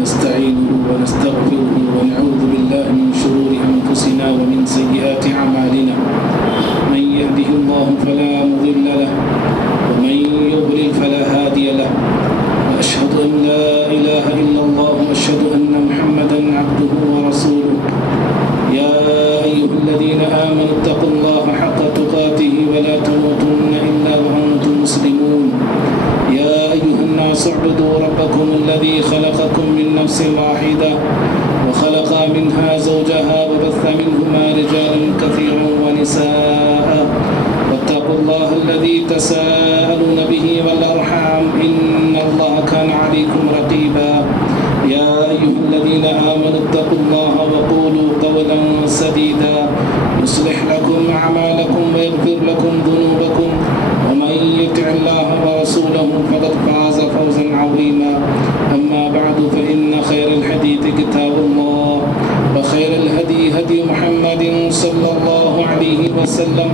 ونستعينه ونستغفره ونعوذ بالله من شرور أنفسنا ومن سيئات أعمالنا من يهده الله فلا مضل له ومن يضلل فلا هادي له وأشهد أن لا إله إلا الله وأشهد أن محمدا عبده ورسوله يا أيها الذين آمنوا اتقوا الله حق تقاته ولا تموتن إلا وأنتم مسلمون يا أيها الناس اعبدوا ربكم الذي خلقكم من نفس واحدة وخلق منها زوجها وبث منهما رجالا كثيرا ونساء واتقوا الله الذي تساءلون به والأرحام إن الله كان عليكم رقيبا يا أيها الذين آمنوا اتقوا الله وقولوا قولا سديدا يصلح لكم أعمالكم ويغفر لكم ذنوبكم ومن يطع الله ورسوله فقد فاز فوزا عظيما أما بعد فإن خير الحديث كتاب الله وخير الهدي هدي محمد صلى الله عليه وسلم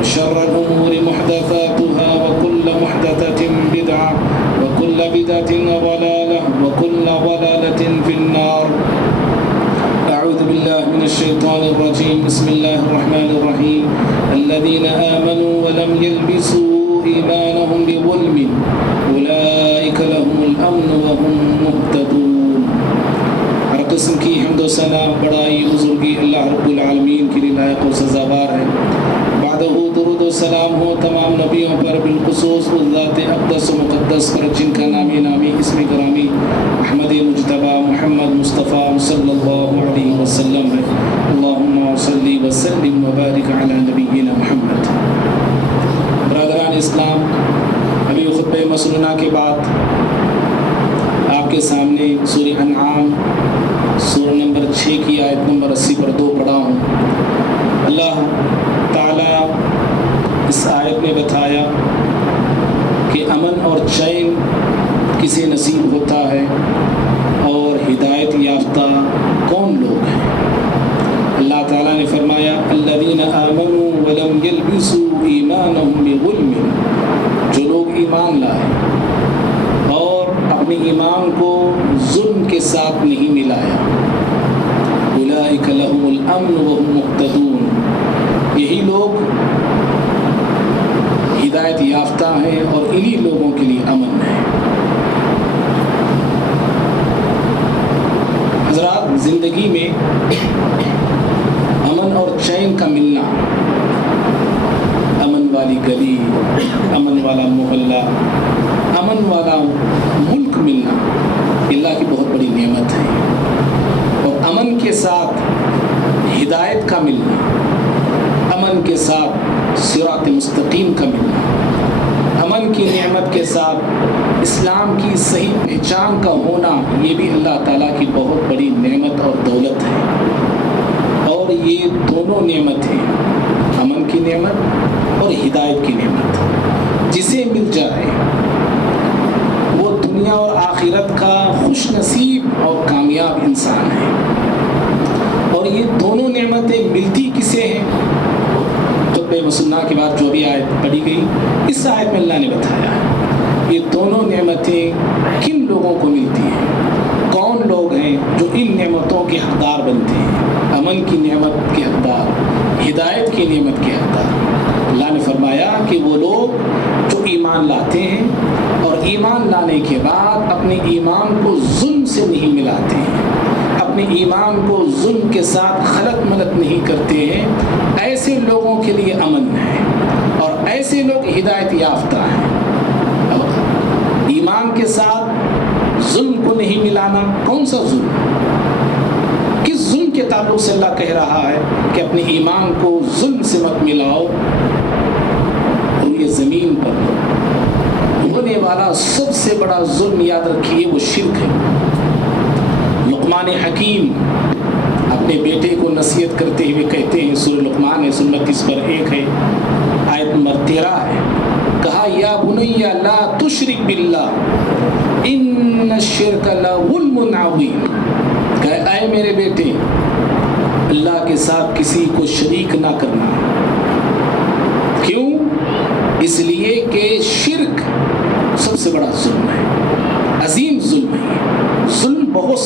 وشر الأمور محدثاتها وكل محدثة بدعة وكل بدعة ضلالة وكل ضلالة في النار. أعوذ بالله من الشيطان الرجيم. بسم الله الرحمن الرحيم. الذين آمنوا ولم يلبسوا إيمانهم بظلم أولئك لهم الأمن وهم مهتدون. ہر قسم کی حمد و ثنا بڑائی بزرگی اللہ رب العالمین کے لیے لائق و سزاوار ہے. بعدہ درود و سلام ہو تمام نبیوں پر، بالخصوص اس ذات اقدس و مقدس پر جن کا نامی اسم گرامی احمد مجتبی محمد مصطفیٰ صلی اللہ علیہ وسلم ہے. اللہم صلی وسلم وبارک علی نبینا محمد. برادران اسلام، ابھی خطبہ مسنونہ کے بعد آپ کے سامنے سورہ انعام سورہ نمبر 6 کی آیت نمبر 80 پر 2 پڑھا ہوں. اللہ تعالیٰ اس آیت میں بتایا کہ امن اور چین کسے نصیب ہوتا ہے اور ہدایت یافتہ کون لوگ ہیں. اللہ تعالیٰ نے فرمایا الذین آمنوا ولم یلبسوا ایمانہم بظلم، جو لوگ ایمان لائے اور اپنے ایمان کو ظلم کے ساتھ نہیں ملایا. اولئک لہم الامن وہم مہتدون، یہی لوگ ہدایت یافتہ ہیں اور انہی لوگوں کے لیے امن ہے. حضرات، زندگی میں امن اور چین کا ملنا، امن والی گلی، امن والا محلہ، امن والا ملک ملنا اللہ کی بہت بڑی نعمت ہے. اور امن کے ساتھ ہدایت کا ملنا، امن کے ساتھ صراط مستقیم کا ملنا، امن کی نعمت کے ساتھ اسلام کی صحیح پہچان کا ہونا، یہ بھی اللہ تعالیٰ کی بہت بڑی نعمت اور دولت ہے. اور یہ دونوں نعمت ہیں، امن کی نعمت اور ہدایت کی نعمت. جسے مل جائے وہ دنیا اور آخرت کا خوش نصیب اور کامیاب انسان ہے. اور یہ دونوں نعمتیں ملتی کسے ہیں؟ خطبہ مسنہ کے بعد جو بھی آیت پڑھی گئی، اس آیت میں اللہ نے بتایا ہے یہ دونوں نعمتیں کن لوگوں کو ملتی ہیں، کون لوگ ہیں جو ان نعمتوں کے حقدار بنتے ہیں. امن کی نعمت کے حقدار، ہدایت کی نعمت کے حقدار. اللہ نے فرمایا کہ وہ لوگ جو ایمان لاتے ہیں اور ایمان لانے کے بعد اپنے ایمان کو ظلم سے نہیں ملاتے ہیں، اپنے ایمان کو ظلم کے ساتھ خلط ملط نہیں کرتے ہیں، ایسے لوگوں کے لیے امن ہے اور ایسے لوگ ہدایت یافتہ ہیں. ایمان کے ساتھ ظلم کو نہیں ملانا، کون سا ظلم؟ کس ظلم کے تعلق سے اللہ کہہ رہا ہے کہ اپنے ایمان کو ظلم سے مت ملاؤ؟ اور یہ زمین پر ہونے والا سب سے بڑا ظلم یاد رکھیے وہ شرک ہے. لقمان حکیم اپنے بیٹے کو نصیحت کرتے ہوئے کہتے ہیں، سورہ لقمان ہے، سورہ 29 پر 1 ہے، آیت نمبر 13 ہے. کہا یا بنی لا تشرک باللہ ان الشرک لظلم عظیم. کہ اے میرے بیٹے، اللہ کے ساتھ کسی کو شریک نہ کرنا. کیوں؟ اس لیے کہ شرک سب سے بڑا ظلم ہے، عظیم ظلم ہے. ظلم بہت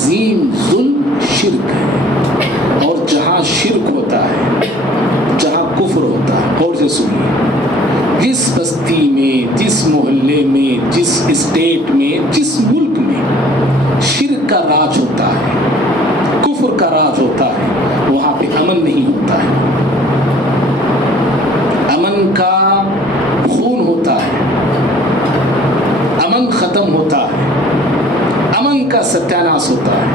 عظیم ظلم شرک ہے. اور جہاں شرک ہوتا ہے، جہاں کفر ہوتا ہے، اور سے سنیے، جس بستی میں، جس محلے میں، جس اسٹیٹ میں، جس ملک میں شرک کا راج ہوتا ہے، کفر کا راج ہوتا ہے، وہاں پہ امن نہیں ہوتا ہے. امن کا خون ہوتا ہے، امن ختم ہوتا ہے، امن کا ستیاناش ہوتا ہے.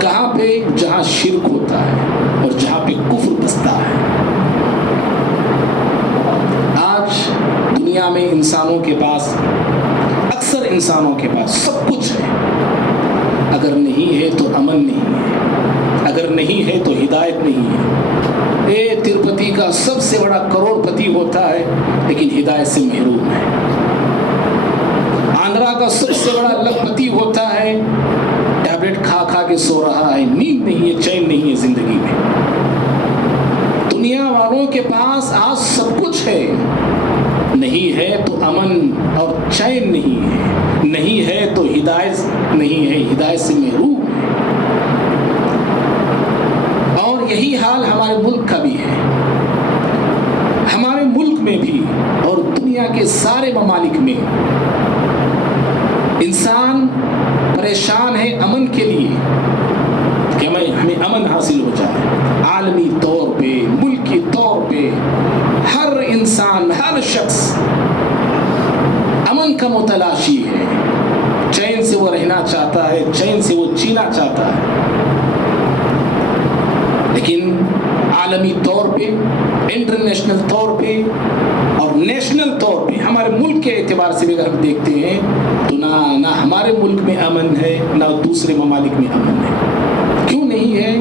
کہاں پہ؟ جہاں شرک ہوتا ہے اور جہاں پہ کفر بستا ہے. آج دنیا میں انسانوں کے پاس، اکثر انسانوں کے پاس سب کچھ ہے. اگر نہیں ہے تو امن نہیں ہے، اگر نہیں ہے تو ہدایت نہیں ہے. تروپتی کا سب سے بڑا کروڑ پتی ہوتا ہے لیکن ہدایت سے محروم ہے. آندھرا کا سب سے بڑا لکھپتی ہوتا ہے، ٹیبلٹ کھا کھا کے سو رہا ہے، نیند نہیں ہے، چین نہیں ہے زندگی میں. دنیا والوں کے پاس آج سب کچھ ہے، نہیں ہے تو امن اور چین نہیں ہے، نہیں ہے تو ہدایت نہیں ہے، ہدایت سے محروم ہے. اور یہی حال ہمارے ملک کا بھی ہے. ہمارے ملک میں بھی اور دنیا کے سارے ممالک میں انسان پریشان ہے امن کے لیے کہ ہمیں امن حاصل ہو جائے. عالمی طور پہ، ملکی طور پہ ہر انسان، ہر شخص امن کا متلاشی ہے. چین سے وہ رہنا چاہتا ہے، چین سے وہ جینا چاہتا ہے. لیکن عالمی طور پہ، انٹرنیشنل طور پہ اور نیشنل طور پہ ہمارے ملک کے اعتبار سے بھی اگر ہم دیکھتے ہیں تو نہ ہمارے ملک میں امن ہے، نہ دوسرے ممالک میں امن ہے. کیوں نہیں ہے؟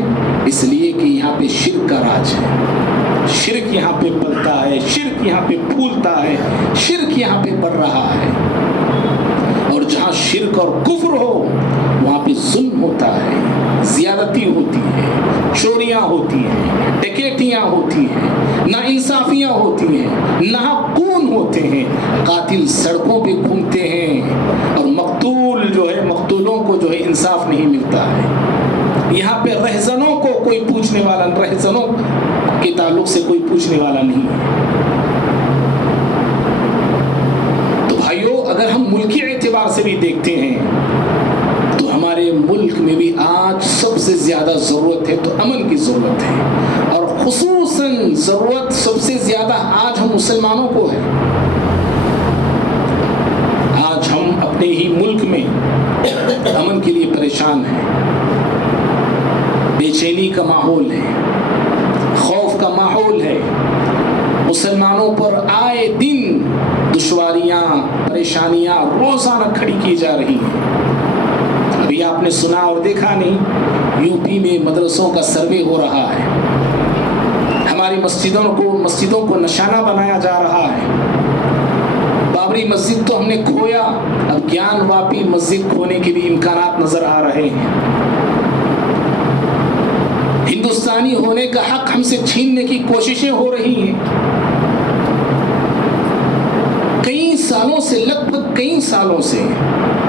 اس لیے کہ یہاں پہ شرک کا راج ہے. شرک یہاں پہ پلتا ہے، شرک یہاں پہ پھولتا ہے، شرک یہاں پہ بڑھ رہا ہے. اور جہاں شرک اور کفر ہو وہاں پہ ظلم ہوتا ہے، زیادتی ہوتی ہے، چوریاں ہوتی ہیں، ڈکیتیاں ہوتی ہیں، ناانصافیاں ہوتی ہیں، ناحقون ہوتے ہیں. قاتل سڑکوں پہ گھومتے ہیں اور مقتولوں کو جو ہے انصاف نہیں ملتا ہے. یہاں پہ رہزنوں کو کوئی پوچھنے والا، رہزنوں کے تعلق سے کوئی پوچھنے والا نہیں ہے. تو بھائیو، اگر ہم ملکی اعتبار سے بھی دیکھتے ہیں تو ہمارے ملک میں بھی آج سب سے زیادہ ضرورت ہے تو امن کی ضرورت ہے. اور خصوصاً ضرورت سب سے زیادہ آج ہم مسلمانوں کو ہے. آج ہم اپنے ہی ملک میں امن کے لیے پریشان ہیں. بے چینی کا ماحول ہے، خوف کا ماحول ہے. مسلمانوں پر آئے دن دشواریاں، پریشانیاں روزانہ کھڑی کی جا رہی ہیں. ابھی آپ نے سنا اور دیکھا نہیں، یو پی میں مدرسوں کا سروے ہو رہا ہے. ہماری مسجدوں کو نشانہ بنایا جا رہا ہے. بابری مسجد تو ہم نے کھویا، اب گیان واپی مسجد کھونے کے بھی امکانات نظر آ رہے ہیں. ہندوستانی ہونے کا حق ہم سے چھیننے کی کوششیں ہو رہی ہیں. کئی سالوں سے، لگ بھگ کئی سالوں سے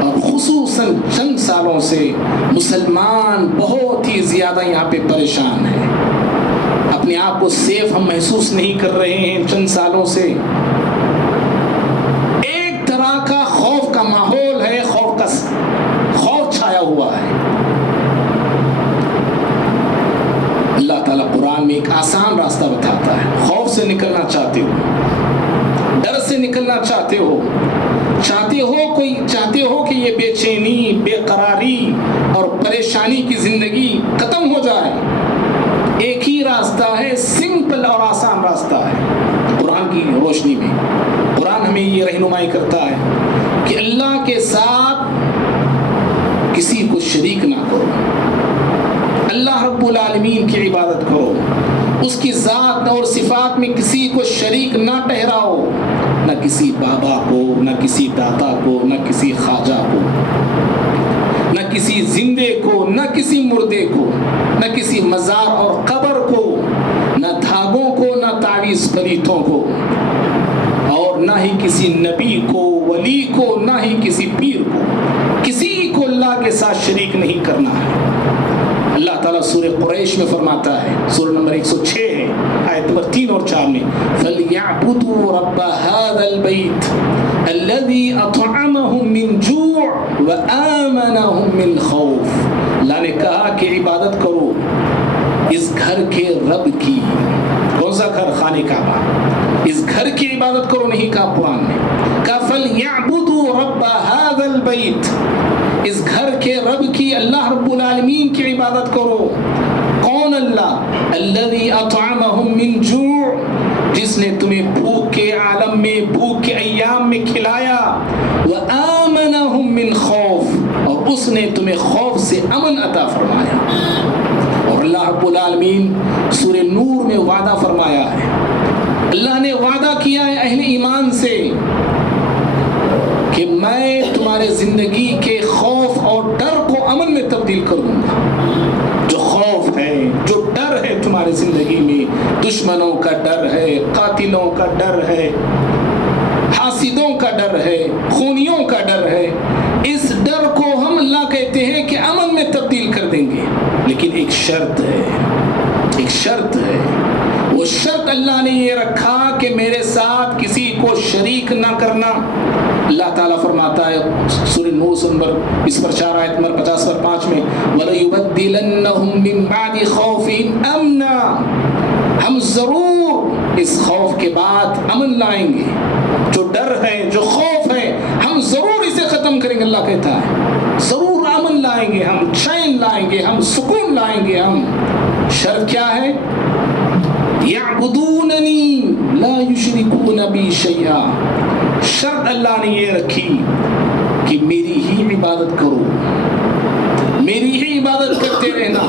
اور خصوصاً چند سالوں سے مسلمان بہت ہی زیادہ یہاں پہ پریشان ہیں. اپنے آپ کو سیف ہم محسوس نہیں کر رہے ہیں. چند سالوں سے ایک طرح کا خوف کا ماحول ہے، خوف چھایا ہوا ہے. اللہ تعالیٰ قرآن میں ایک آسان راستہ بتاتا ہے. خوف سے نکلنا چاہتے ہو، ڈر سے نکلنا چاہتے ہو کہ یہ بے چینی، بے قراری اور پریشانی کی زندگی ختم ہو جائے، ایک ہی راستہ ہے، سمپل اور آسان راستہ ہے. قرآن کی روشنی میں قرآن ہمیں یہ رہنمائی کرتا ہے کہ اللہ کے ساتھ کسی کو شریک نہ کرو. اللہ رب العالمین کی عبادت کرو، اس کی ذات اور صفات میں کسی کو شریک نہ ٹھہراؤ، نہ کسی بابا کو، نہ کسی داتا کو، نہ کسی خواجہ کو، نہ کسی زندے کو، نہ کسی مردے کو، نہ کسی مزار اور قبر کو، نہ دھاگوں کو، نہ تعویذ پلیتوں کو، اور نہ ہی کسی نبی کو، ولی کو، نہ ہی کسی پیر کو. کسی کو اللہ اللہ کے ساتھ شریک نہیں کرنا ہے۔ اللہ تعالیٰ سورہ قریش میں فرماتا ہے، سورہ نمبر 106 ہے، آیت نمبر 3 اور 4 میں، فَلْيَعْبُدُوا رَبَّ هَذَا الْبَيْتِ الَّذِي أَطْعَمَهُم مِّن جُوعٍ وَآمَنَهُم مِّن خَوْفٍ۔ اللہ نے کہا کہ عبادت کرو اس گھر کے رب کی۔ کون سا گھر؟ خانہ کعبہ۔ اس گھر کی عبادت کرو، نہیں کہا قرآن نے، کہا فَلْيَعْبُدُوا رَبَّ هَذَا الْبَيْتِ، اس گھر کے رب کی، اللہ رب العالمین کی عبادت کرو۔ کون اللہ؟ الذی اطعمہم من جوع، جس نے تمہیں بھوک کے عالم میں، بھوک کے ایام میں کھلایا، وآمنہم من خوف، اور اس نے تمہیں خوف سے امن عطا فرمایا۔ اور اللہ رب العالمین سورہ نور میں وعدہ فرمایا ہے، اللہ نے وعدہ کیا ہے اہل ایمان سے کہ میں تمہارے زندگی کے خوف اور ڈر کو امن میں تبدیل کروں گا۔ جو خوف ہے، جو ڈر ہے تمہارے زندگی میں، دشمنوں کا ڈر ہے، قاتلوں کا ڈر ہے، حاسدوں کا ڈر ہے، خونیوں کا ڈر ہے، اس ڈر کو ہم اللہ کہتے ہیں کہ امن میں تبدیل کر دیں گے، لیکن ایک شرط ہے، ایک شرط ہے۔ وہ شرط اللہ نے یہ رکھا کہ میرے ساتھ کسی کو شریک نہ کرنا۔ اللہ تعالیٰ فرماتا ہے سورہ نور نمبر 4 آیت نمبر 50 پر 5 میں، وَلَيُبَدِّلَنَّهُم مِّن بَعْدِ خَوْفِهِمْ أَمْنًا، ہم ضرور اس خوف کے بعد امن لائیں گے۔ جو ڈر ہے، جو خوف ہے، ہم ضرور اسے ختم کریں گے۔ اللہ کہتا ہے ضرور امن لائیں گے، ہم چین لائیں گے، ہم سکون لائیں گے۔ ہم شرط کیا ہے؟ یعبدوننی لا یشرکون بی شیئا، شرط اللہ نے یہ رکھی کہ میری ہی عبادت کرو، میری ہی عبادت کرتے رہنا،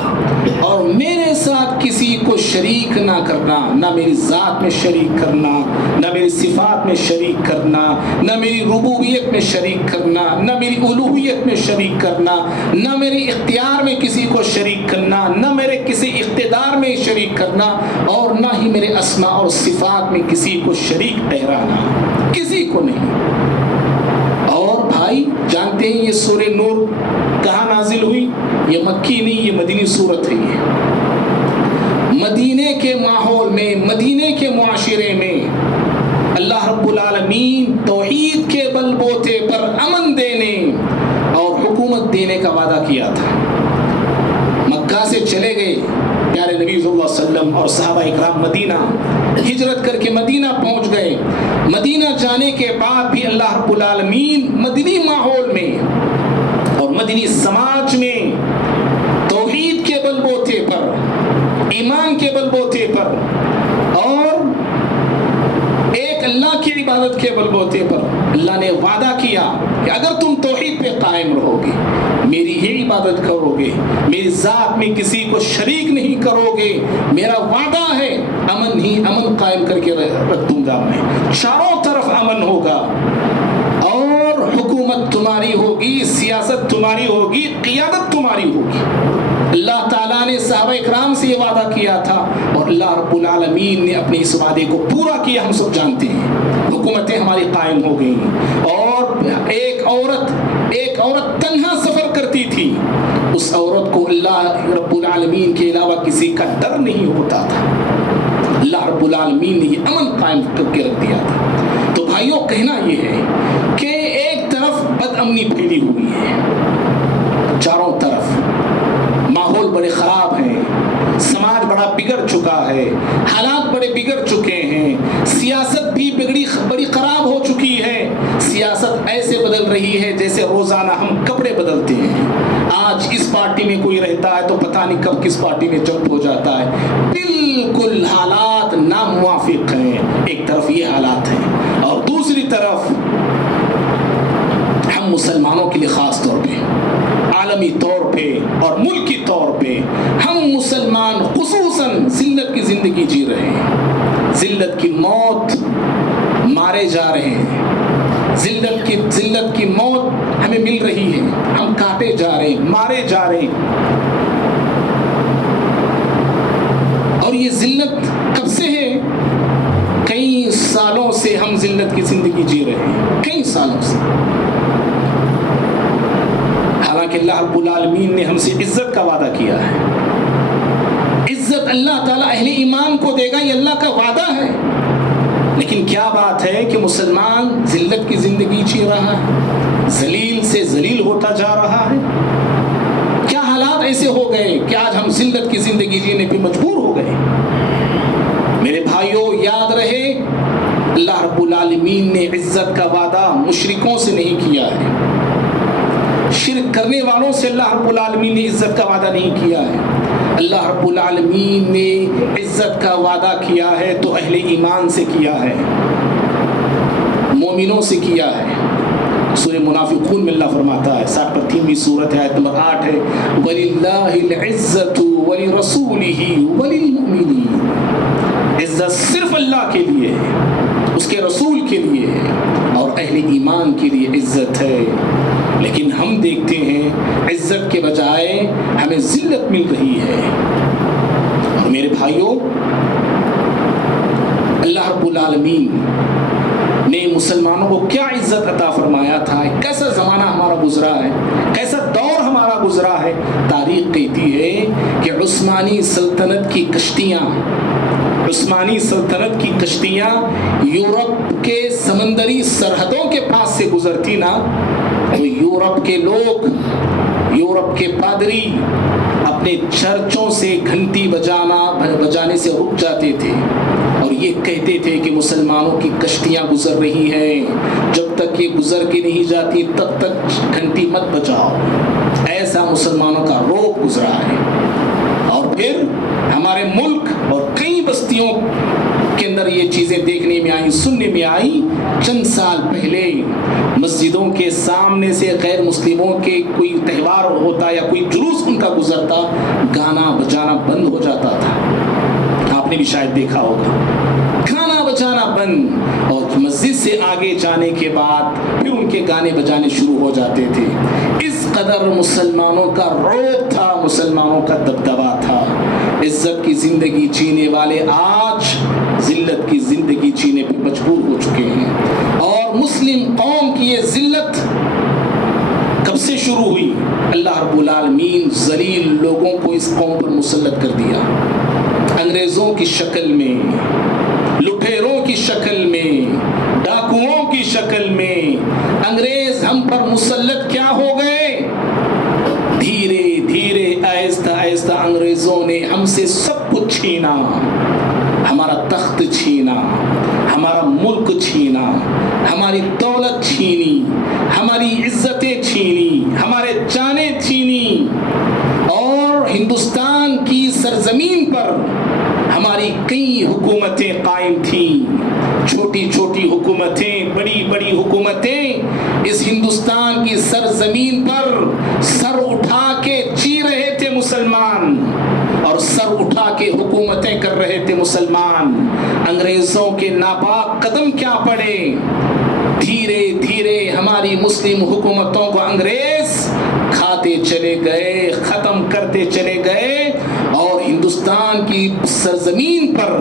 اور میرے ساتھ کسی کو شریک نہ کرنا، نہ میری ذات میں شریک کرنا، نہ میری صفات میں شریک کرنا، نہ میری ربوبیت میں شریک کرنا، نہ میری الوہیت میں شریک کرنا، نہ میرے اختیار میں کسی کو شریک کرنا، نہ میرے کسی اقتدار میں شریک کرنا، اور نہ ہی میرے اسماء اور صفات میں کسی کو شریک ٹھہرانا، کسی کو نہیں۔ اور بھائی جانتے ہیں یہ سورہ نور کہاں نازل ہوئی؟ یہ مکی نہیں، یہ مدینی سورت ہے۔ یہ مدینے کے ماحول میں، مدینے کے معاشرے میں اللہ رب العالمین توحید کے بل بوتے پر امن دینے اور حکومت دینے کا وعدہ کیا تھا۔ مکہ سے چلے گئے پیارے نبی صلی اللہ علیہ وسلم اور صحابہ اکرام، مدینہ ہجرت کر کے مدینہ پہنچ گئے۔ مدینہ جانے کے بعد بھی اللہ رب العالمین مدنی ماحول میں اور مدنی سماج میں توحید کے بل بوتے پر، ایمان کے بل بوتے پر، اور ایک اللہ کی عبادت کے بل بوتے پر اللہ نے وعدہ کیا کہ اگر تم توحید پہ قائم رہو گے، میری ہی عبادت کرو گے، میری ذات میں کسی کو شریک نہیں کرو گے، میرا وعدہ ہے امن ہی امن قائم کر کے رکھ دوں گا میں، چاروں طرف امن ہوگا، اور حکومت تمہاری ہوگی، سیاست تمہاری ہوگی، قیادت تمہاری ہوگی۔ اللہ تعالیٰ نے صحابہ اکرام سے یہ وعدہ کیا تھا، اور اللہ رب العالمین نے اپنے اس وعدے کو پورا کیا، ہم سب جانتے ہیں۔ حکومتیں ہماری قائم ہو گئیں، اور ایک عورت تنہا سفر کرتی تھی، اس عورت کو اللہ رب العالمین کے علاوہ کسی کا ڈر نہیں ہوتا تھا۔ اللہ رب العالمین نے یہ امن قائم کر کے رکھ دیا تھا۔ تو بھائیوں، کہنا یہ ہے کہ ایک طرف بد امنی پھیلی ہوئی ہے، چاروں طرف ماحول بڑے خراب ہیں، سماج بڑا بگڑ چکا ہے، حالات بڑے بگڑ چکے ہیں، سیاست بھی بڑی خراب ہو چکی ہے۔ سیاست ایسے بدل رہی ہے جیسے روزانہ ہم کپڑے بدلتے ہیں۔ آج اس پارٹی میں کوئی رہتا ہے تو پتہ نہیں کب کس پارٹی میں جمپ ہو جاتا ہے۔ بالکل حالات ناموافق ہیں۔ ایک طرف یہ حالات ہیں، اور دوسری طرف ہم مسلمانوں کے لیے خاص طور پہ، عالمی طور پہ اور ملکی طور پہ، ہم مسلمان خصوصاً ذلت کی زندگی جی رہے ہیں، ذلت کی موت مارے جا رہے ہیں، ذلت کی موت ہمیں مل رہی ہے، ہم کاٹے جا رہے ہیں، مارے جا رہے ہیں۔ اور یہ ذلت کب سے ہے؟ کئی سالوں سے ہم ذلت کی زندگی جی رہے ہیں، کئی سالوں سے۔ حالانکہ اللہ نے ہم سے عزت کا وعدہ کیا ہے. عزت اللہ تعالیٰ اہل ایمان کو دے گا، یہ اللہ کا وعدہ ہے. لیکن کیا بات ہے کہ مسلمان ذلت کی زندگی جی رہا ہے، ذلیل سے ذلیل ہوتا جا رہا ہے. کیا حالات ایسے ہو گئے کہ آج ہم ذلت کی زندگی جینے پہ مجبور ہو گئے. میرے بھائیوں یاد رہے، اللہ رب العالمین نے عزت کا وعدہ مشرکوں سے نہیں کیا ہے، شرک کرنے والوں سے اللہ رب العالمین نے عزت کا وعدہ نہیں کیا ہے. اللہ رب العالمین نے عزت کا وعدہ کیا ہے تو اہل ایمان سے کیا ہے، مومنوں سے کیا ہے. سورہ منافقون میں اللہ فرماتا ہے 60 پر 3ویں سورت ہے، آیت نمبر 8 ہے، وَلِلَّهِ الْعِزَّةُ وَلِرَسُولِهِ وَلِلْمُؤْمِنِينَ. عزت صرف اللہ کے لیے ہے، اس کے رسول کے لیے ہے اور اہل ایمان کے لیے عزت ہے. لیکن ہم دیکھتے ہیں عزت کے بجائے ہمیں ذلت مل رہی ہے. اور میرے بھائیوں، اللہ رب العالمین نے مسلمانوں کو کیا عزت عطا فرمایا تھا، کیسا زمانہ ہمارا گزرا ہے، کیسا دور ہمارا گزرا ہے. تاریخ کہتی ہے کہ عثمانی سلطنت کی کشتیاں یورپ کے سمندری سرحدوں کے پاس سے گزرتی نا، تو یورپ کے لوگ، یورپ کے پادری اپنے چرچوں سے گھنٹی بجانے سے رک جاتے تھے اور یہ کہتے تھے کہ مسلمانوں کی کشتیاں گزر رہی ہیں، جب تک یہ گزر کے نہیں جاتی تب تک گھنٹی مت بجاؤ. ایسا مسلمانوں کا روب گزرا ہے. اور پھر ہمارے ملک اور کئی بستیوں کے اندر یہ چیزیں دیکھنے میں آئیں، سننے میں آئی. چند سال پہلے مسجدوں کے سامنے سے غیر مسلموں کے کوئی تہوار ہوتا یا کوئی جلوس ان کا گزرتا، گانا بجانا بند ہو جاتا تھا. آپ نے بھی شاید دیکھا ہوگا، گانا بجانا بند، اور مسجد سے آگے جانے کے بعد پھر ان کے گانے بجانے شروع ہو جاتے تھے. اس قدر مسلمانوں کا روب تھا، مسلمانوں کا دبدبا تھا. عزت کی زندگی جینے والے آج ذلت کی زندگی جینے پہ مجبور ہو چکے ہیں. اور مسلم قوم کی یہ ذلت کب سے شروع ہوئی؟ اللہ رب العالمین ذلیل لوگوں کو اس قوم پر مسلط کر دیا، انگریزوں کی شکل میں، لٹیروں کی شکل میں، ڈاکوؤں کی شکل میں. انگریز ہم پر مسلط کیا ہو گئے؟ دھیرے دھیرے آہستہ آہستہ انگریزوں نے ہم سے سب کچھ چھینا، ہمارا تخت چھینا، ہمارا ملک چھینا، ہماری دولت چھینی، ہماری عزتیں چھینی، ہمارے جانیں چھینی. اور ہندوستان کی سرزمین پر ہماری کئی حکومتیں قائم تھیں، چھوٹی چھوٹی حکومتیں، بڑی بڑی حکومتیں اس ہندوستان کی سرزمین پر سر اٹھا کے جی رہے تھے مسلمان، اور سر اٹھا کے حکومتیں کر رہے تھے مسلمان. انگریزوں کے ناپاک قدم کیا پڑے، دھیرے دھیرے ہماری مسلم حکومتوں کو انگریز کھاتے چلے گئے، ختم کرتے چلے گئے، اور ہندوستان کی سرزمین پر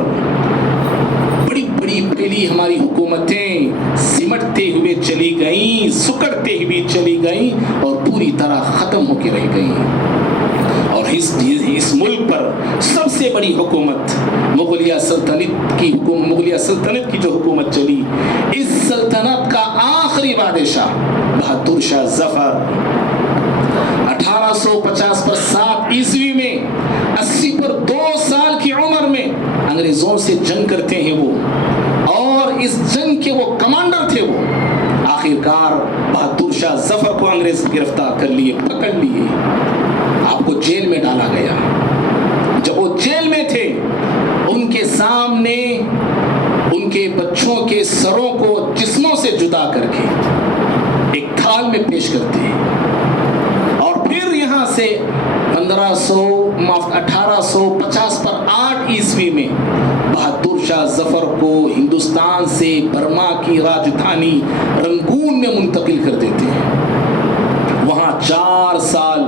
بڑی بڑی پھیلی ہماری حکومتیں سمٹتے ہوئے چلی گئیں، سکڑتے ہوئے چلی گئیں اور پوری طرح ختم ہو کے رہ گئیں. اور اس ملک پر سب سے بڑی حکومت مغلیہ سلطنت کی جو حکومت چلی، اس سلطنت کا آخری بادشاہ بہادر شاہ ظفر 1850 پر 7 عیسوی میں 80 پر 2 سال کی عمر میں انگریزوں سے جنگ کرتے ہیں وہ، اور اس جنگ کے وہ کمانڈر تھے. وہ آخرکار بہادر شاہ ظفر کو انگریز گرفتار کر لیے، پکڑ لیے، آپ کو جیل میں ڈالا گیا. جب وہ جیل میں تھے ان کے سامنے ان کے بچوں کے سروں کو جسموں سے جدا کر کے ایک تھال میں پیش کرتے ہیں، اور پھر یہاں سے 1850 پر 8 عیسوی میں بہادر شاہ ظفر کو ہندوستان سے برما کی راجدھانی رنگون میں منتقل کر دیتے ہیں. وہاں 4 سال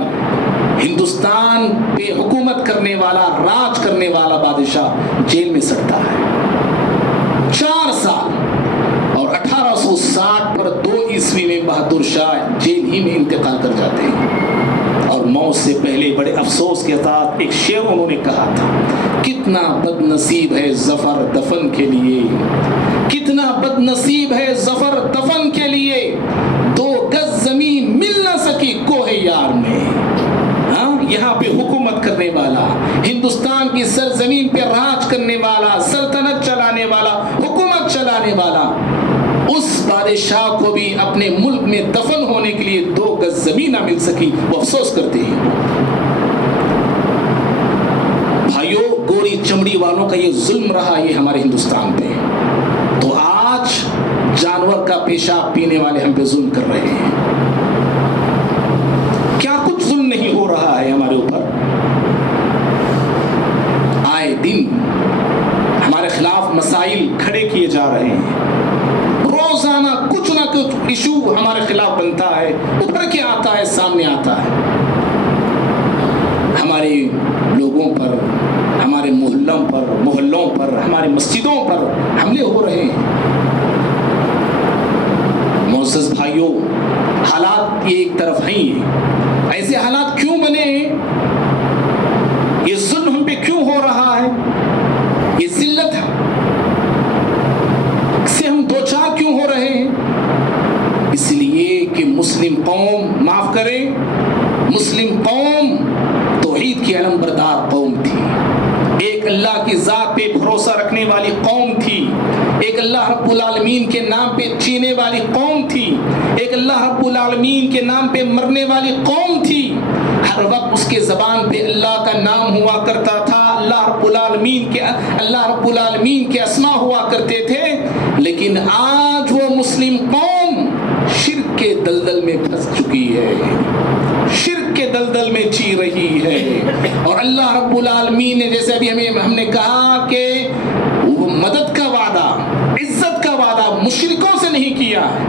ہندوستان پہ حکومت کرنے والا، راج کرنے والا بادشاہ جیل میں سڑتا ہے. 4 سال. اور 1860 پر 2 عیسوی میں بہادر شاہ جیل ہی میں انتقال کر جاتے ہیں. اور موت سے پہلے بڑے افسوس کے ساتھ ایک شعر انہوں نے کہا تھا، کتنا بد نصیب ہے ظفر دفن کے لیے، کتنا بد نصیب ہے ظفر دفن کے لیے، 2 گز زمین مل نہ سکی کوہ یار میں۔ یہاں پہ حکومت کرنے والا، ہندوستان کی سرزمین پہ راج کرنے والا، سلطنت چلانے والا، حکومت چلانے والا، اس بادشاہ کو بھی اپنے ملک میں دفن ہونے کے لیے 2 گز زمین نہ مل سکی، وہ افسوس کرتے ہیں۔ بھائیوں، گوری چمڑی والوں کا یہ ظلم رہا یہ ہمارے ہندوستان پہ، تو آج جانور کا پیشاب پینے والے ہم پہ ظلم کر رہے ہیں۔ کیا کچھ ظلم نہیں ہو رہا ہے ہمارے اوپر؟ آئے دن ہمارے خلاف مسائل کھڑے کیے جا رہے ہیں، روزانہ کچھ نہ کچھ ایشو ہمارے خلاف بنتا ہے، ابھر کے آتا ہے، سامنے آتا ہے، ہمارے لوگوں پر، ہمارے محلوں پر، ہمارے مسجدوں پر حملے ہو رہے ہیں۔ معزز بھائیوں، حالات یہ ایک طرف ہیں، ایسے حالات کیوں بنے ہیں؟ یہ ظلم ہم پہ کیوں ہو رہا ہے؟ یہ ذلت سے ہم دوچار کیوں ہو رہے ہیں؟ اس لیے کہ مسلم قوم، معاف کریں، مسلم قوم توحید کی علم بردار قوم تھی، ایک اللہ کی ذات پہ بھروسہ رکھنے والی قوم تھی، ایک اللہ رب العالمین کے نام پہ جینے والی قوم تھی، ایک اللہ رب العالمین کے نام پہ مرنے والی قوم تھی، ہر وقت اس کے زبان پہ اللہ کا نام ہوا کرتا تھا، اللہ رب العالمین کے اسماء ہوا کرتے تھے، لیکن آج وہ مسلم قوم شرک کے دلدل میں پھنس چکی ہے، شرک کے دلدل میں جی رہی ہے، اور اللہ رب العالمین نے جیسے ابھی ہم نے کہا کہ وہ مدد کا وعدہ، عزت کا وعدہ مشرکوں سے نہیں کیا ہے،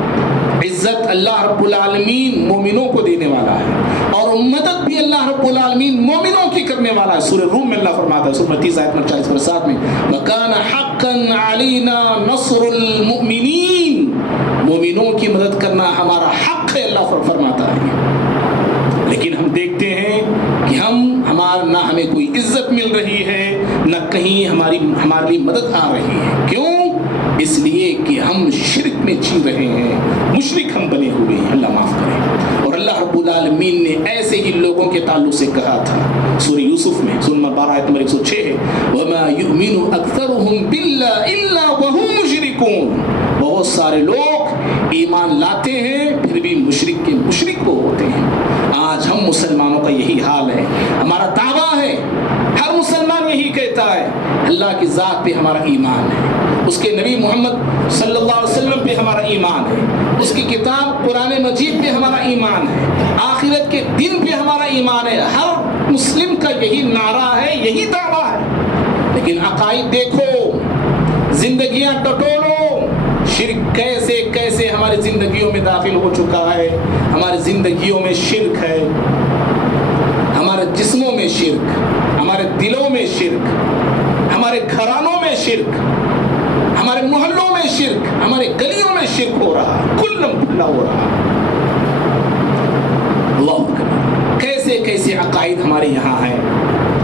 عزت اللہ رب العالمین مومنوں کو دینے والا ہے، اور مدد بھی اللہ رب العالمین مومنوں کی کرنے والا ہے۔ سورہ روم میں اللہ فرماتا ہے، سورہ 30 آیت 40 میں، وَكَانَ حَقًّا عَلَيْنَا نَصْرُ الْمُؤْمِنِينَ، مومنوں کی مدد کرنا ہمارا حق ہے، اللہ فرماتا ہے۔ لیکن ہم دیکھتے ہیں کہ نہ ہمیں کوئی عزت مل رہی ہے، نہ کہیں ہمارے لیے مدد آ رہی ہے۔ کیوں؟ اس لیے کہ ہم شرک میں جی رہے ہیں، مشرک ہم بنے ہوئے ہیں، اللہ معاف کرے۔ اور اللہ رب العالمین نے ایسے ہی لوگوں کے تعلق سے کہا تھا سورہ یوسف میں، سورہ نمبر 12 آیت نمبر 106 ہے، وَمَا يُؤْمِنُ أَكْثَرُهُمْ بِاللَّهِ إِلَّا وَهُمْ مُشْرِكُونَ، بہت سارے لوگ ایمان لاتے ہیں پھر بھی مشرک وہ ہوتے ہیں۔ آج ہم مسلمانوں کا یہی حال ہے، ہمارا دعویٰ ہے، ہر مسلمان یہی کہتا ہے، اللہ کی ذات پہ ہمارا ایمان ہے، اس کے نبی محمد صلی اللہ علیہ وسلم پہ ہمارا ایمان ہے، اس کی کتاب قرآن مجید پہ ہمارا ایمان ہے، آخرت کے دن پہ ہمارا ایمان ہے، ہر مسلم کا یہی نعرہ ہے، یہی دعویٰ ہے، لیکن عقائد دیکھو، زندگیاں ٹٹولو، شرک کیسے کیسے ہماری زندگیوں میں داخل ہو چکا ہے، ہماری زندگیوں میں شرک ہے، ہمارے جسموں میں شرک، ہمارے دلوں میں شرک، ہمارے گھرانوں میں شرک، ہمارے محلوں میں شرک، ہمارے گلیوں میں شرک ہو رہا، کلم کھلا ہو رہا۔ اللہ اکبر، کیسے کیسے عقائد ہمارے یہاں ہیں۔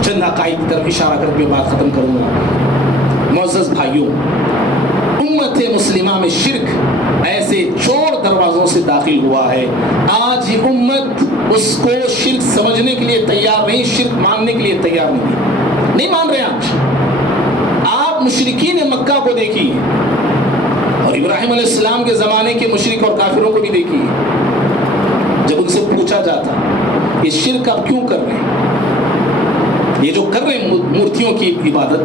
چند عقائد کی طرف اشارہ کر کے بات ختم کروں گا۔ معزز بھائیوں، امت مسلمہ میں شرک ایسے چور دروازوں سے داخل ہوا ہے، آج یہ امت اس کو شرک سمجھنے کے لیے تیار نہیں، شرک ماننے کے لیے تیار نہیں مان رہے۔ آج آپ مشرکین مکہ کو دیکھیے، اور ابراہیم علیہ السلام کے زمانے کے مشرک اور کافروں کو بھی دیکھیے، جب ان سے پوچھا جاتا یہ شرک آپ کیوں کر رہے ہیں، یہ جو کر رہے ہیں مورتیوں کی عبادت،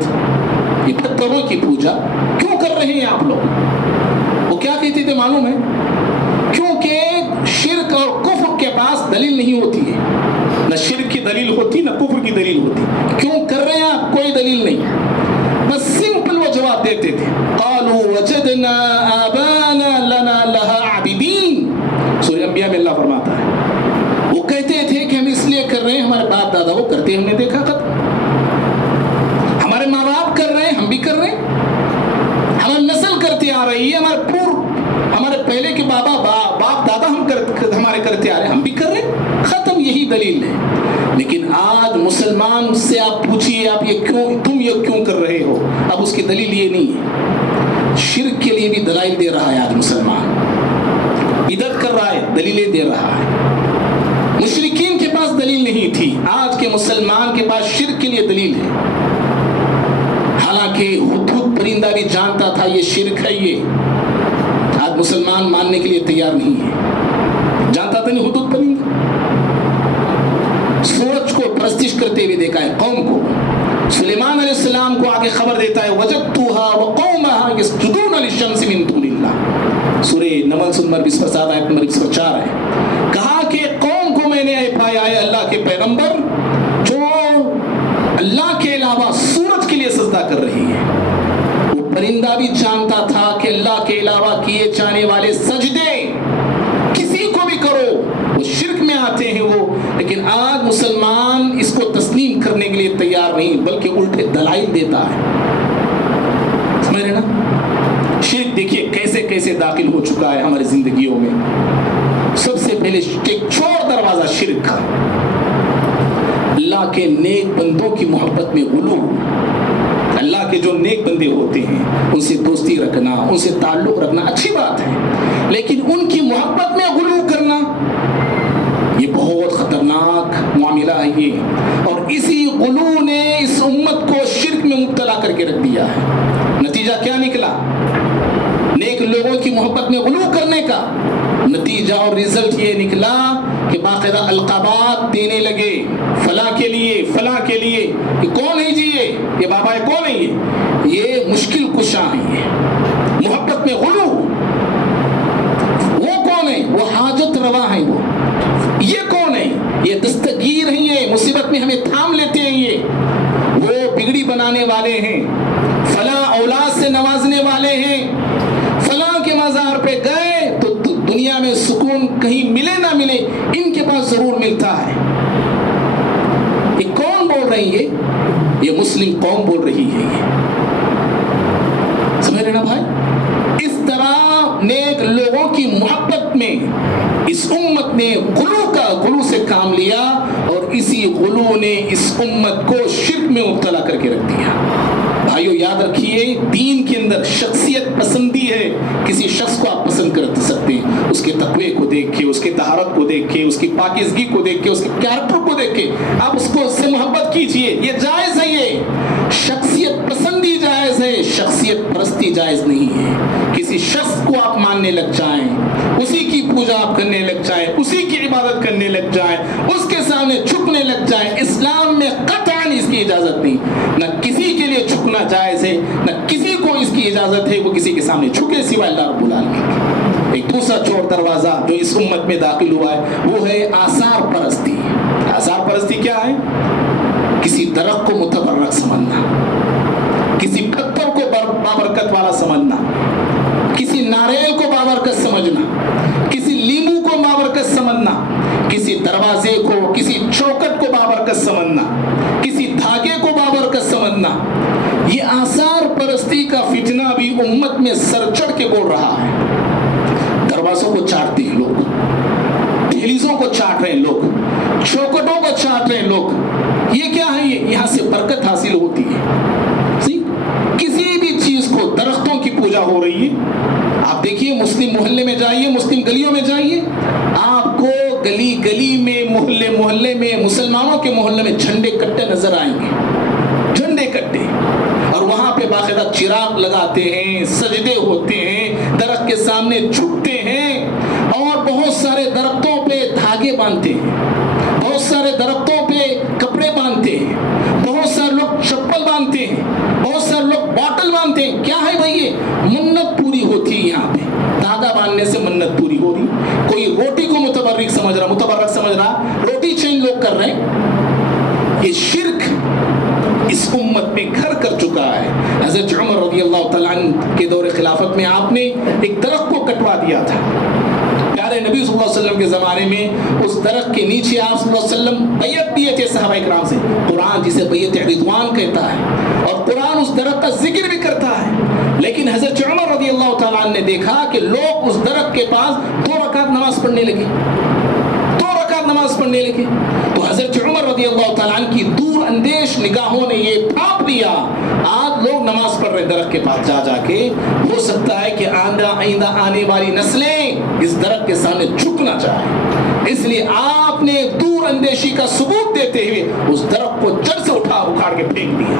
یہ پتھروں کی پوجا کیوں کر رہے ہیں آپ لوگ؟ وہ کیا کہتے تھے معلوم ہے؟ کیونکہ شرک اور کفر کے پاس دلیل نہیں ہوتی ہے، نہ شرک کی دلیل ہوتی نہ کفر کی دلیل ہوتی۔ کیوں کر رہے ہیں آپ؟ کوئی دلیل نہیں، بس سمپل وہ جواب دیتے تھے، قالوا وجدنا آبانا لنا لها عابدین۔ سورہ انبیاء میں اللہ فرماتا ہے، وہ کہتے تھے کہ ہم اس لیے کر رہے ہیں، ہمارے باپ دادا وہ کرتے ہم نے دیکھا، ہمارے ماں باپ کر رہے ہیں ہم بھی کر رہے ہیں، ہماری نسل کرتے آ رہی ہے، ہمارے پہلے کے باپ دادا ہمارے کرتے آ رہے ہیں، ہم بھی کر رہے ہیں، ختم، یہی دلیل ہے. لیکن آج مسلمان سے آپ پوچھیے آپ تم یہ کیوں کر رہے ہو، اب اس کی دلیل یہ نہیں ہے. شرک کے لیے بھی دلائل دے رہا ہے آج مسلمان، بدعت کر رہا ہے دلیلیں دے رہا ہے. مشرکین کے پاس دلیل نہیں تھی، آج کے مسلمان کے پاس شرک کے لیے دلیل ہے. حالانکہ ہدہد پرندہ بھی جانتا تھا یہ شرک ہے. یہ آج مسلمان ماننے کے لیے تیار نہیں ہے. جانتا تھا نہیں ہدہد پرندہ. سورج کو پرستش کرتے ہوئے دیکھا ہے قوم کو. سلیمان علیہ السلام کو آگے خبر دیتا ہے وجدتها وقومها يسجدون للشمس من دون اللہ. سورہ نمل نمبر 27 آیت نمبر 104 ہے. کہا کہ قوم کو میں نے پایا ہے اللہ کے پیغمبر جو اللہ کے علاوہ سورج کے لیے سجدہ کر رہی ہے. وہ پرندہ بھی جانتا تھا کہ اللہ کے علاوہ کیے جانے والے سجدے کسی کو بھی کرو وہ شرک میں آتے ہیں وہ. لیکن آج مسلمان اس کو تسلیم کرنے کے لیے تیار نہیں بلکہ الٹے دلائل دیتا ہے. سمجھ رہے نا؟ شرک دیکھیے کیسے کیسے داخل ہو چکا ہے ہماری زندگیوں میں. سب سے پہلے ایک چھوڑ دروازہ شرک کا، اللہ کے نیک بندوں کی محبت میں غلو. اللہ کے جو نیک بندے ہوتے ہیں ان سے دوستی رکھنا، ان سے تعلق رکھنا اچھی بات ہے، لیکن ان کی محبت میں غلو کرنا یہ بہت خطرناک معاملہ ہے یہ. اور اسی غلو نے اس امت کو شرک میں مبتلا کر کے رکھ دیا ہے. نتیجہ کیا نکلا؟ نیک لوگوں کی محبت میں غلو کرنے کا نتیجہ اور رزلٹ یہ نکلا کہ باقاعدہ القابات دینے لگے فلاں کے لیے فلاں کے لیے. یہ کون ہے جی؟ یہ بابا ہے کون ہے؟ یہ مشکل کشا ہے. یہ محبت میں غلو. وہ کون ہے؟ وہ حاجت روا ہے. وہ یہ کون ہے؟ یہ دستگیر ہیں، یہ مصیبت میں ہمیں تھام لیتے ہیں. یہ وہ بگڑی بنانے والے ہیں، فلاں اولاد سے نوازنے والے ہیں. فلاں کے مزار پہ گئے تو دنیا میں سکون کہیں ملے نہ ملے ان کے پاس ضرور ملتا ہے. یہ کون بول رہی ہے؟ یہ مسلم قوم بول رہی ہے. یہ سمجھ رہے نا بھائی؟ اس طرح نیک لوگوں کی محبت میں اس امت نے غلو سے کام لیا اور اسی غلو نے اس امت کو شرک میں مبتلا کر کے رکھ دیا. بھائیو یاد رکھیے دین کے اندر شخصیت پسندی ہے. کسی شخص کو آپ پسند کر سکتے ہیں اس کے تقوی کو دیکھ کے، اس کے طہارت کو دیکھ کے، اس کی پاکیزگی کو دیکھ کے، اس کے کیریکٹر کو دیکھ کے آپ اس کو اس سے محبت کیجئے. یہ جائز ہے. یہ شخصیت پسندی جائز ہے، شخصیت پرستی جائز نہیں ہے. کسی شخص کو آپ ماننے لگ جائیں، اسی کی پوجا آپ کرنے لگ جائیں، اسی کی عبادت کرنے لگ جائیں، اس کے سامنے جھکنے لگ جائیں، اسلام میں قطعاً اس کی اجازت نہیں. نہ کسی کے لیے جھکنا جائز ہے، نہ کسی کو اس کی اجازت ہے وہ کسی کے سامنے جھکے سوائے اللہ رب العالمین. ایک دوسرا چور دروازہ جو اس امت میں داخل ہوا ہے وہ ہے آثار پرستی. آثار پرستی کیا ہے؟ کسی درخت کو متبرک سمجھنا، کسی پتھر کو بابرکت والا سمجھنا، کسی ناریل کو بابرکت سمجھنا، کسی لیمو کو بابرکت سمجھنا، کسی دروازے کو، کسی چوکٹ کو بابرکت سمجھنا، کسی دھاگے کو بابرکت سمجھنا. یہ آثار پرستی کا فتنہ بھی امت میں سر چڑھ کے بول رہا ہے. دروازوں کو چاٹتے ہیں لوگ، دہلیزوں کو چاٹ رہے ہیں لوگ، چوکٹوں کو چاٹ رہے ہیں لوگ. یہ کیا ہے؟ یہ یہاں سے برکت حاصل ہوتی ہے. کسی بھی چیز کو، درختوں کی پوجا ہو رہی ہے. آپ دیکھیے مسلم محلے میں جائیے، مسلم گلیوں میں جائیے، آپ کو گلی گلی میں، محلے محلے میں، مسلمانوں کے محلے میں جھنڈے کٹے نظر آئیں گے. جھنڈے کٹے، اور وہاں پہ باقاعدہ چراغ لگاتے ہیں، سجدے ہوتے ہیں، درخت کے سامنے جھکتے ہیں، اور بہت سارے درختوں پہ دھاگے باندھتے ہیں، بہت سارے درختوں پہ کپڑے باندھتے ہیں، بہت سارے لوگ چپل باندھتے ہیں، بہت سارے لوگ باٹل باندھتے ہیں. کیا ہے بھائی؟ یہ منت پوری ہوتی ہے. یہاں پہ دھاگا باندھنے سے منت پوری ہو رہی. کوئی روٹی کو متبرک سمجھ رہا، روٹی چینج لوگ کر رہے ہیں. یہ شرک اس امت میں گھر کر چکا ہے. حضرت عمر رضی اللہ تعالیٰ عنہ کے دور خلافت میں آپ نے ایک درخت کو کٹوا دیا تھا. پیارے نبی صلی اللہ علیہ وسلم کے زمانے میں اس درخت کے نیچے آپ صلی اللہ علیہ وسلم بیعت لیے تھے صحابہ کرام سے. قرآن جسے بیعت رضوان کہتا ہے، اور قرآن اس درخت کا ذکر بھی کرتا ہے. لیکن حضرت عمر رضی اللہ تعالیٰ عنہ نے دیکھا کہ لوگ اس درخت کے پاس 2 رکعت نماز پڑھنے لگے. 2 رکعت نماز پڑھنے لگے تو حضرت عمر رضی اللہ تعالیٰ عنہ کی دور اندیش نگاہوں نے یہ بھاپ لیا آج لوگ نماز پڑھ رہے درخت کے پاس جا کے، ہو سکتا ہے کہ آئندہ آنے والی نسلیں اس درخت کے سامنے جھکنا چاہیں، اس لیے آپ نے دور اندیشی کا ثبوت دیتے ہوئے اس درخت کو جڑ سے اکھاڑ کے پھینک دیا۔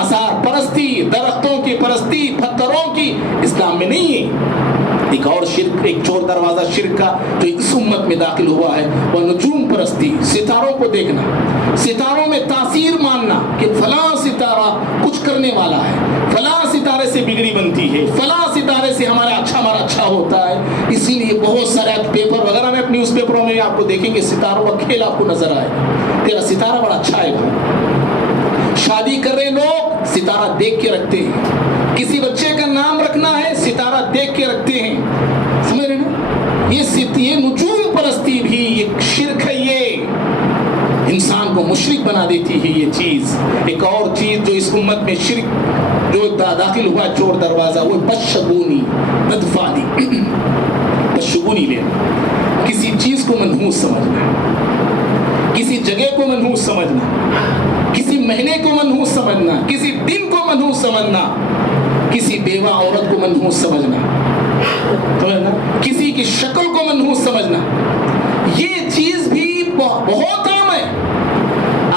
آثار پرستی، درختوں کی پرستی، پتھروں کی اسلام میں نہیں ہے۔ ایک اور شرک، ایک چور دروازہ شرک کا جو اس امت میں داخل ہوا ہے وہ نجوم پرستی، ستاروں کو دیکھنا، ستاروں میں تاثیر ماننا کہ فلاں ستارہ کچھ کرنے والا ہے، فلاں ستارے سے بگڑی بنتی ہے، فلاں ستارے سے ہمارا اچھا ہوتا ہے۔ اسی لیے بہت سارے پیپر وغیرہ میں، نیوز پیپروں میں آپ کو دیکھیں گے ستاروں کا کھیل آپ کو نظر آئے گا، تیرا ستارہ بڑا اچھا ہے بھائی۔ شادی کر رہے لوگ ستارہ دیکھ کے رکھتے ہیں، کسی بچے کا نام رکھنا ہے ستارہ دیکھ کے رکھتے ہیں، سمجھ رہے نا؟ یہ نجوم پرستی بھی ایک شرک ہے، یہ انسان کو مشرک بنا دیتی ہے یہ چیز۔ ایک اور چیز جو اس امت میں شرک جو داخل ہوا چور دروازہ، وہ بدشگونی، بدفعلی، بدشگونی لینا، کسی چیز کو منحوس سمجھنا، کسی جگہ کو منحوس سمجھنا، کسی مہینے کو منحوس سمجھنا، کسی دن کو منحوس سمجھنا، کسی بیوہ عورت کو منحوس سمجھنا، کسی کی شکل کو منحوس سمجھنا، یہ چیز بھی بہت عام ہے۔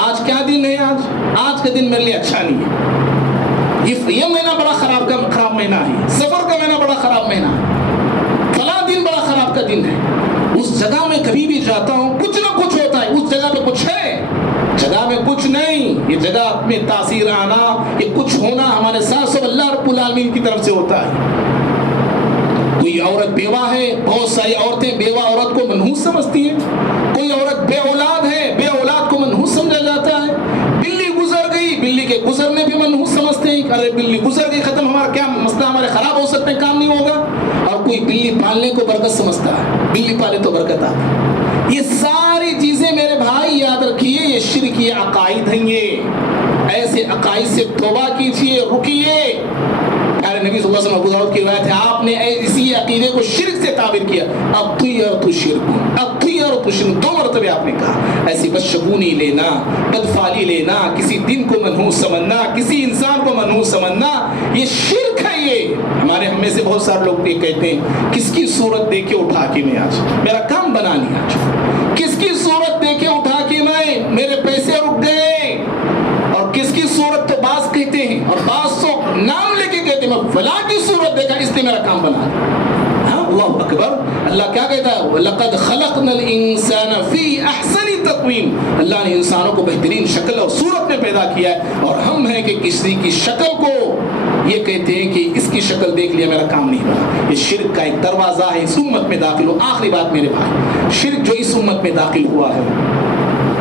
آج کیا دن ہے؟ آج کا دن میرے لیے اچھا نہیں ہے، یہ مہینہ بڑا خراب مہینہ ہے، سفر کا مہینہ بڑا خراب مہینہ ہے، فلاں دن بڑا خراب کا دن ہے۔ اس جگہ میں کبھی بھی جاتا ہوں کچھ نہ کچھ ہوتا ہے، اس جگہ پہ کچھ ہے، جگہ میں کچھ نہیں، یہ جگہ میں تاثیر آنا، یہ کچھ ہونا ہمارے ساتھ سب اللہ رب العالمین کی طرف سے ہوتا ہے۔ کوئی عورت بیوہ ہے، بہت ساری عورتیں بیوہ عورت کو منحوس سمجھتی ہیں، کوئی عورت بے اولاد ہے، بے اولاد کو منحوس سمجھا جاتا ہے، بلی گزر گئی، بلی کے گزرنے بھی منحوس سمجھتے ہیں، ارے بلی گزر گئی ختم، ہمارا کیا مسئلہ، ہمارے خراب ہو سکتے ہیں، کام نہیں ہوگا۔ اور کوئی بلی پالنے کو برکت سمجھتا ہے، بلی پالے تو برکت آتی ہے۔ یہ ساری چیزیں میرے بھائی یاد رکھیے، یہ شرک، یہ عقائد ہیں، یہ ایسے عقائد سے توبہ کیجیے، رکیے۔ پیارے نبی صلی اللہ علیہ وسلم ابو داؤد کی روایت ہے، آپ نے اسی عقیدے کو شرک سے تعبیر کیا، اب تو شرک، دو مرتبہ آپ نے کہا۔ ایسی بدشگونی لینا، بدفعلی لینا، کسی دن کو منحوس سمجھنا، کسی انسان کو منحوس سمجھنا، یہ شرک ہے۔ یہ ہم میں سے بہت سارے لوگ یہ کہتے ہیں، کس کی صورت دیکھ کے اٹھا کے میں آج میرا کام بنا نہیں، آج کس کی صورت دیکھ کے اٹھا کے میں میرے پیسے رک گئے، اور کس کی صورت تو بعض کہتے ہیں اور بعض تو نام لے کے کہتے ہیں، میں فلاں کی صورت دیکھا اس لیے میرا کام بنا۔ ہاں، اللہ اکبر۔ اللہ کیا کہتا ہے؟ وَلَقَدْ خَلَقْنَا الْإِنسَانَ فِي أَحْسَنِ تَقْوِيمٍ، اللہ نے انسانوں کو بہترین شکل اور صورت میں پیدا کیا ہے، اور ہم ہیں کہ کسی کی شکل کو یہ کہتے ہیں کہ اس کی شکل دیکھ لیا میرا کام نہیں بنا۔ یہ شرک کا ایک دروازہ ہے، اس امت میں داخل ہو۔ آخری بات میرے بھائی، شرک جو اس امت میں داخل ہوا ہے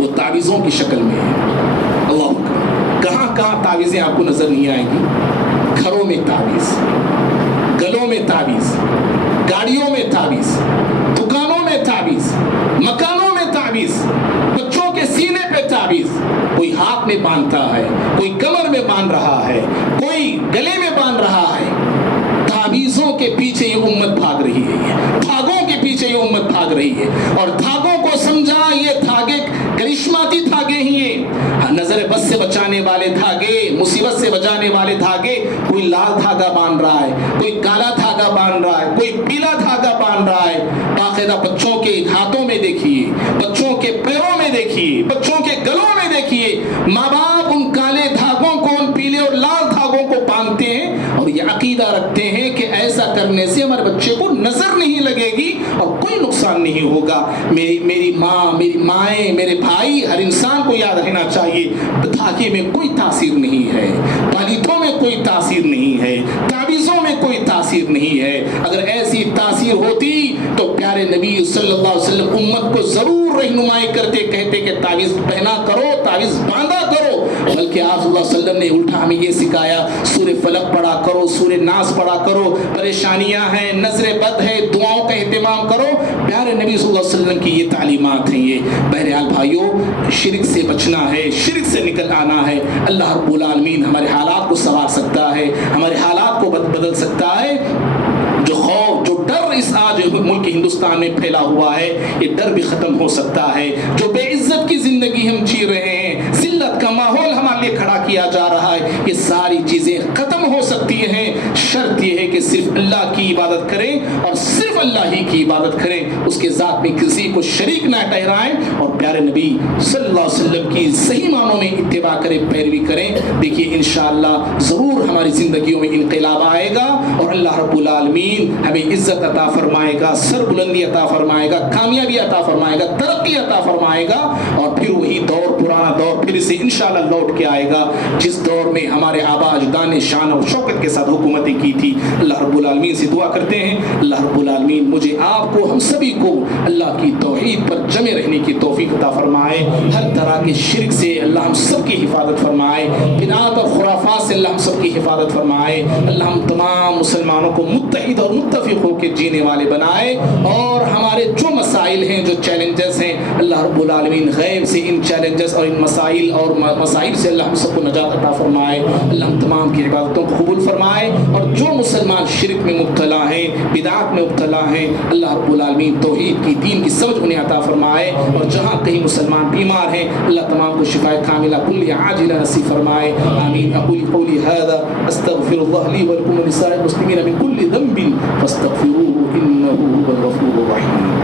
وہ تعویذوں کی شکل میں ہے۔ اللہ اکبر۔ کہاں کہاں تعویذیں آپ کو نظر نہیں آئیں گی؟ گھروں میں تعویذ، گلوں میں تعویذ، گاڑیوں میں تعویذ، دکانوں میں تعویذ، مکانوں میں تعویذ، بچوں کے سینے پہ تعویذ، کوئی ہاتھ میں باندھتا ہے، کوئی کمر میں باندھ رہا ہے، کوئی گلے میں باندھ رہا ہے۔ تعویذوں کے پیچھے یہ امت بھاگ رہی ہے، دھاگوں کے پیچھے یہ امت بھاگ رہی ہے، اور دھاگوں کو سمجھا یہ دھاگے کرشماتی دھاگے ہی ہیں، نظر بد سے بچانے والے دھاگے، مصیبت سے بچانے والے دھاگے۔ کوئی لال دھاگا باندھ رہا ہے، کوئی کالا دھاگا باندھ رہا ہے، کوئی پیلا دھاگا باندھ رہا ہے۔ باقاعدہ بچوں کے ہاتھوں میں دیکھیے، بچوں کے پیروں میں دیکھیے، بچوں کے گلوں میں دیکھیے، ماں باپ ان کالے دھاگوں کو، ان پیلے اور لال دھاگوں کو باندھتے ہیں اور یہ عقیدہ رکھتے ہیں کہ ایسا کرنے سے ہمارے بچے کو نظر نہیں لگے گی اور کوئی نقصان نہیں ہوگا۔ میری ماں، میری مائیں، میرے بھائی، ہر انسان کو یاد رہنا چاہیے، دھاگے میں کوئی تاثیر نہیں ہے، پالیتوں میں کوئی تاثیر نہیں ہے، تعویذوں میں کوئی تاثیر نہیں ہے۔ اگر ایسی تاثیر ہوتی تو پیارے نبی صلی اللہ علیہ وسلم امت کو ضرور رہنمائی کرتے، کہتے کہ تعویذ پہنا کرو، تعویذ باندھا کرو، بلکہ آپ صلی اللہ علیہ وسلم نے الٹا ہمیں یہ سکھایا، سورہ فلق پڑھا کرو، سورہ ناس پڑھا کرو، پریشانیاں ہیں، نظر بد ہے، دعاؤں کا اہتمام کرو۔ پیارے نبی صلی اللہ علیہ وسلم کی یہ تعلیمات ہیں۔ یہ بہرحال بھائیوں، شرک سے بچنا ہے، شرک سے نکل آنا ہے۔ اللہ رب العالمین ہمارے حالات کو سنوار سکتا ہے، ہمارے حالات کو بدل سکتا ہے۔ جو خوف، جو ڈر اس بحث آج ملک ہندوستان میں پھیلا ہوا ہے، یہ ڈر بھی ختم ہو سکتا ہے. جو بے عزت کی زندگی ہم جی رہے ہیں، ذلت کا ماحول ہمارے لیے کھڑا کیا جا رہا ہے، یہ ساری چیزیں ختم ہو سکتی ہیں. شرط یہ ہے کہ صرف اللہ کی عبادت کریں اور صرف اللہ ہی کی عبادت کریں، اس کے ذات میں کسی کو شریک نہ ٹھہرائیں، اور پیارے نبی صلی اللہ علیہ وسلم کی صحیح معنوں میں اتباع کریں، پیروی کریں. دیکھیے انشاءاللہ ضرور ہماری زندگیوں میں انقلاب آئے گا، اور اللہ رب العالمین ہمیں عزت عطا فرمائے گا، سر بلندی عطا فرمائے گا، کامیابی عطا فرمائے گا، ترقی عطا فرمائے گا، اور پھر وہی دور، پرانا دور پھر سے انشاءاللہ لوٹ کے آئے گا جس دور میں ہمارے آبا اجداد نے شان اور شوکت کے ساتھ حکومتیں کی تھی. اللہ رب العالمین سے دعا کرتے ہیں اللہ رب العالمین مجھے، آپ کو، ہم سبھی کو اللہ کی توحید پر جمع رہنے کی توفیق عطا فرمائے. ہر طرح کے شرک سے اللہ ہم سب کی حفاظت فرمائے، بدعات اور خرافات سے اللہ ہم سب کی حفاظت فرمائے. اللہ ہم تمام مسلمانوں کو متحد اور متفق ہو کے جینے والے بنائے، اور ہمارے جو مسائل ہیں، جو چیلنجز ہیں، اللہ رب العالمین غیب سے ان چیلنجز اور ان مسائل سے اللہ ہم سب کو نجات عطا فرمائے. اللہ ہم تمام کی عبادتوں کو قبول فرمائے، اور جو مسلمان شرک میں مبتلا ہیں، بدعات میں مبتلا ہیں، اللہ رب العالمین توحید کی، دین کی سمجھ انہیں عطا فرمائے. اور جہاں کہیں مسلمان بیمار ہیں، اللہ تمام کو شفاء کاملہ کل عاجلہ نصیب فرمائے. آمین. اقول قولی هذا استغفر الله لي ولكم ولسائر المسلمين من كل ذنب فاستغفروه انه هو الغفور الرحيم.